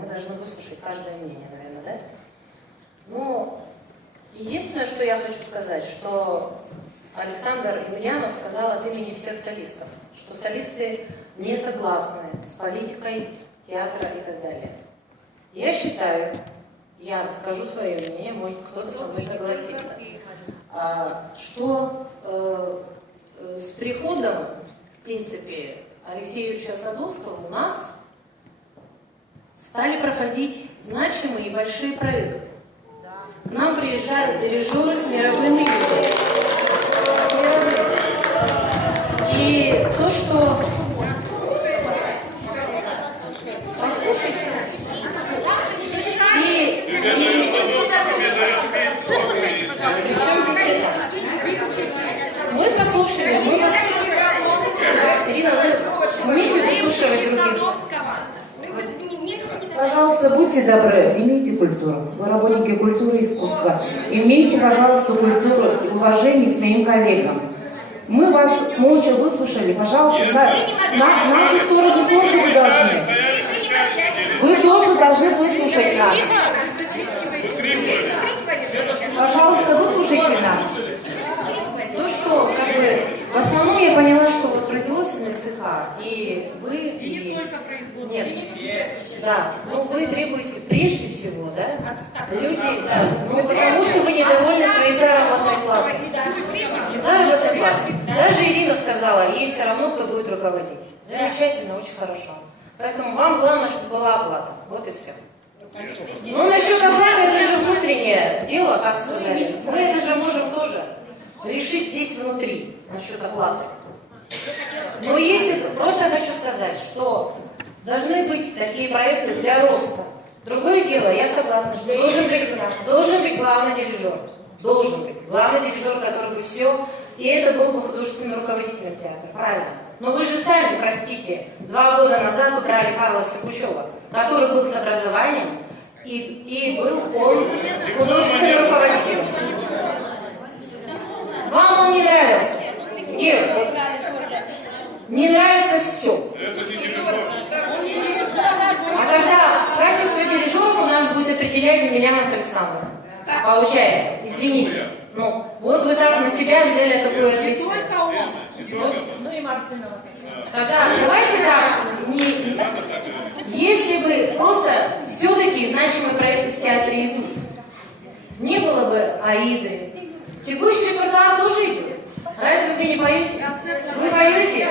мы должны выслушать каждое мнение, наверное, да? Но единственное, что я хочу сказать, что Александр Емельянов сказал от имени всех солистов, что солисты не согласны с политикой театра и так далее. Я считаю, я скажу свое мнение, может кто-то со мной согласится, что с приходом, в принципе, Алексея Юрьевича Садовского у нас стали проходить значимые и большие проекты. К нам приезжают дирижеры с мировым именем. И то, что... Послушайте. Выслушайте, пожалуйста. Причем здесь это? Мы послушали, мы вас... Ирина, вы умеете выслушивать других? Пожалуйста, будьте добры, имейте культуру. Вы работники культуры и искусства. Имейте, пожалуйста, культуру и уважение к своим коллегам. Мы вас молча выслушали. Пожалуйста, нашу сторону тоже вы должны. Вы тоже должны выслушать нас. Пожалуйста, выслушайте нас. То, что, как бы, в основном я поняла, что вот производственные цеха, и вы, и... Нет, да, ну вы требуете прежде всего, да, люди, да, ну потому что вы недовольны своей заработной платой. Заработной платой. Даже Ирина сказала, ей все равно, кто будет руководить. Замечательно, очень хорошо. Поэтому вам главное, чтобы была оплата. Вот и все. Ну, насчет оплаты, это же внутреннее дело, как сказали. Мы это же можем тоже решить здесь внутри, насчет оплаты. Но если, просто хочу сказать, что должны быть такие проекты для роста. Другое дело, я согласна, что должен быть главный дирижер. Должен быть главный дирижер, который бы все, и это был бы художественным руководителем театра, правильно? Но вы же сами, простите, 2 года назад убрали Карла Сергучева, который был с образованием, и был он художественным руководителем. Вам он не нравился? Где? Не нравится все. А когда качество дирижеров у нас будет определять Емельянов Александр? Получается, извините. Ну, вот вы так на себя взяли такую ответственность. Вот. Тогда давайте так, если бы просто все-таки значимые проекты в театре идут, не было бы Аиды, текущий репертуар тоже идет. Разве вы не поете? Вы поете,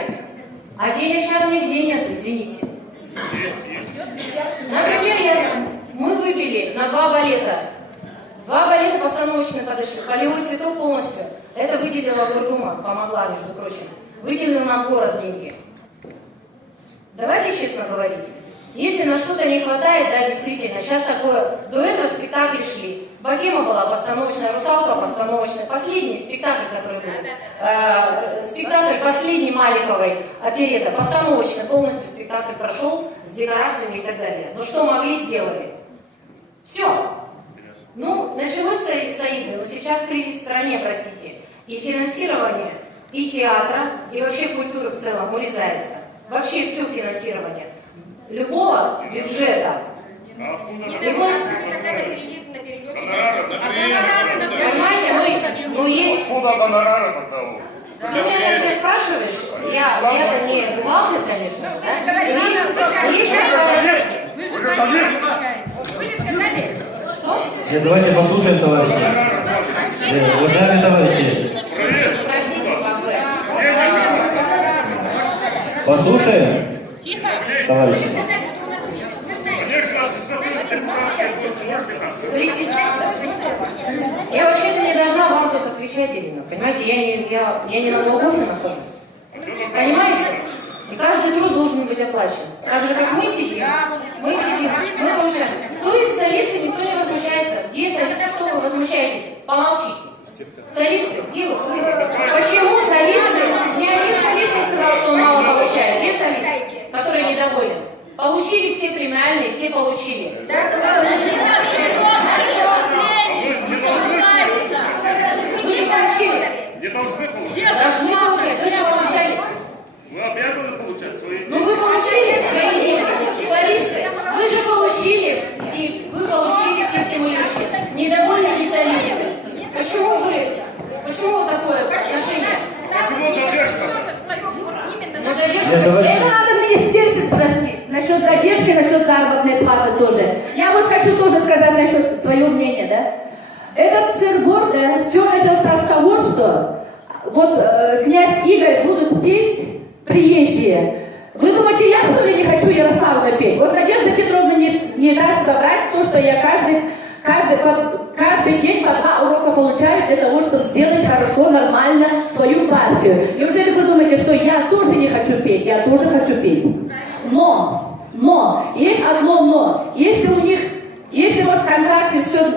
а денег сейчас нигде нет, извините. Например, мы выпили на 2 балета. 2 балета постановочные подошли. Полевой цветок полностью. Это выделила Гордума, помогла, между прочим. Выделила на город деньги. Давайте честно говорить. Если на что-то не хватает, да, действительно, сейчас такое, до этого спектакли шли. Богема была постановочная, Русалка постановочная, последний спектакль, который был. Спектакль последний Маликовой, оперета, постановочный, полностью спектакль прошел с декорациями и так далее. Но что могли, сделали. Все. Ну, началось с Аиды, но сейчас кризис в стране, простите. И финансирование, и театра, и вообще культуры в целом урезается. Вообще все финансирование. Любого бюджета. Понимаете, ну есть... Ты меня сейчас спрашиваешь, я-то не бухгалтер, конечно, да? Есть такая... Вы же отвечаете. Вы же сказали... Что? Нет, давайте послушаем, товарищи. Уважаемые товарищи. Простите, как бы. Послушаем, товарищи. Я вообще-то не должна вам тут отвечать, Ирина. Понимаете, я не на Голгофе нахожусь. Понимаете? И каждый труд должен быть оплачен. Так же, как мы сидим, мы получаем. Кто из солистов, никто не возмущается. Где солисты? Что вы возмущаетесь? Помолчите. Солисты, где вы? Почему солисты? Ни один солист не сказал, что он мало получает. Где солист, который недоволен? Получили все премиальные, все получили. Вы же получили. Не должны получать. Должны получать. Вы же получали. Мы обязаны получать свои деньги. Ну вы получили свои деньги. Солисты, вы же получили. Нет, товарищи. Это надо в министерстве спросить. Насчет задержки, насчет заработной платы тоже. Я вот хочу тоже сказать насчет свое мнение, да. Этот сыр-бор, да, все начался с того, что вот князь Игорь будут петь приезжие. Вы думаете, я что ли не хочу Ярославна петь? Вот Надежда Петровна не даст соврать то, что я каждый день по 2 урока получаю для того, чтобы сделать хорошо, нормально свою партию. Неужели вы думаете, что я тоже не хочу петь? Я тоже хочу петь. Но, есть одно но. Если вот в контракте все